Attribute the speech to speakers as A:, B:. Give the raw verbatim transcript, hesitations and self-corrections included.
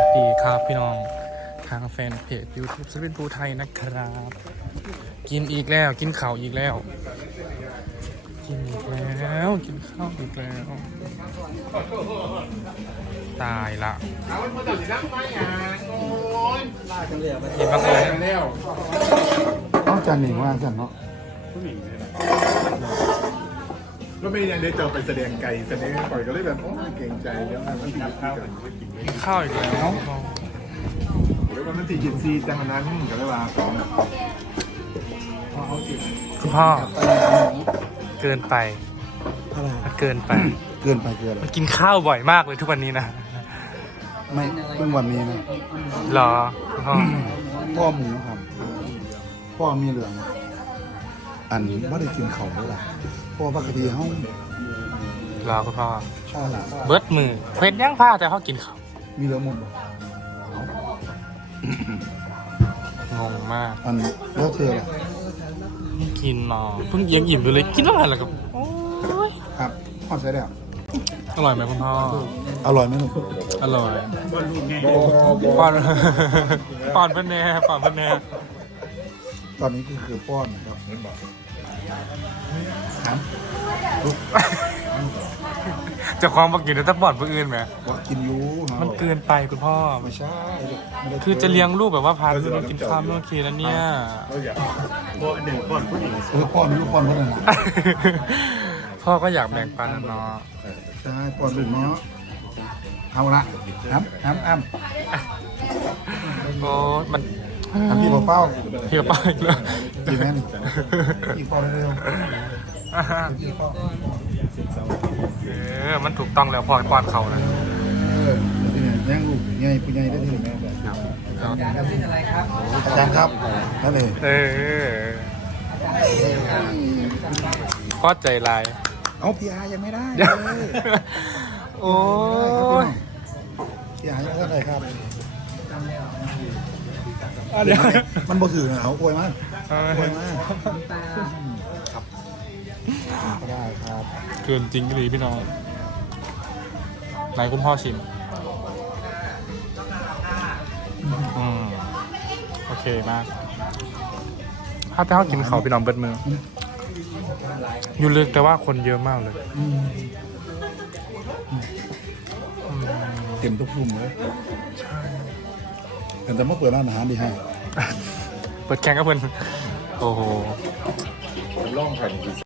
A: ดีครับพี่น้องทางแฟนเพจ YouTube ศิลปินภูไทยนะครับ กินอีกแล้วกินข้าวอีกแล้ว กินอีกแล้วกินข้าวอีกแล้ว ตายละกินมาก่อนแล้ว
B: ต้องจานหนึ่งว่ากันเนาะ
C: ก็ไม่ยังได้เจอไปแสดงไกลแสดงก่อยก็เลยแบบโอ้เก่งใจเดี๋ยวมันทีข้าว
A: กินข้าวอีกแล้ว
C: เดี๋ยวมันทียินซีจังนั้นก็เลยว่าของ
A: คุณพ่อเกินไป
B: อะไร
A: มันเกินไป
B: เกินไปเกินอะไร
A: มันกินข้าวบ่อยมากเลยทุกวันนี้นะ
B: ไม่เพิ่งวันนี้นะ
A: หรอคุณพ่อ
B: พ่อหมูครับพ่อมีเหลืองอันว่าได้กินเขาด้วยล่ะพ่อปกติห้อง
A: รอคุณพ่อ
B: ชอบละ
A: เบิร์ดมือเพชรย่างผ้าแต่เขากินเขาว
B: มีเหลืองหมดบ่
A: งงมาก
B: อันแล้วเธอล่ะ
A: กินมาเพิ่งยังอิ่มอยู่เลยกินอะไรล่ะครับโอ้ย
B: ครับพ่อใช้แล้ว
A: อร่อยไหมคุณพ่อ
B: อร่อยไหมลูก
A: อร่อยป้อนป้อนเพื่อนแน่ป้อนเพื่อนแน่
B: ตอนนี้ก็คือป้อนนะครับครับลูก
A: จะความมากินแล้วถ้าป้อนเพื่อนอื่นไหม
B: ว่ากินอยูนะ
A: มันเกินไปคุณพ่อ
B: ไม่ใช่ไม่ได้
A: คือจะเลี้ยงลูกแบบว่าพาลูกกินข้าวไม่โอเคแล้วเนี่ย
C: เราอยากโบหนึ่งก่อนผู้หญิง
B: เออป้อนไม่รู้ป้อนเพื่อนอะไร
A: พ่อก็อยากแบ่งปันนะเนาะ
B: ใช่ป้อนลูกเนาะเอาละครับครับอ้ำ
A: โอ้มัน
B: ทำพี่เป้า
A: เพียบไปเลย
B: ๆกี่แม่นกี่ป้อนเร็วกี่ป้อน
A: เออมันถูกต้องแล้วพ่อป้อนเขาเลย
B: เออเป็นไงย่างลูกใหญ่ผู้ใหญ่ได้ที่ไหนอาจารย์ครับนั่นเอง
A: เออพ่อใจลาย
B: เอาพีอาร์ยังไม่ได้เลย
A: โอ้ย
B: พีอาร์ยังไม่ได้ครับ
A: เดี๋ยว
B: มันบ่ถือนะเอาโวยมากโวยมากครับก็ได้ครับ
A: เกินจริงหรือพี่น้องไหนคุณพ่อชิมอืมโอเคมากถ้าแต่เขากินเขาพี่น้องเบิดมือ อยู่ลึกแต่ว่าคนเยอะมากเลย
B: อืม
A: อืม
B: เต็มทุกกลุ่มเลยแต่เมื่อเปิดร้านอาหารดีให้
A: เปิดแข่งกับเพื่อนโอ้โห
C: ล่องแผ่น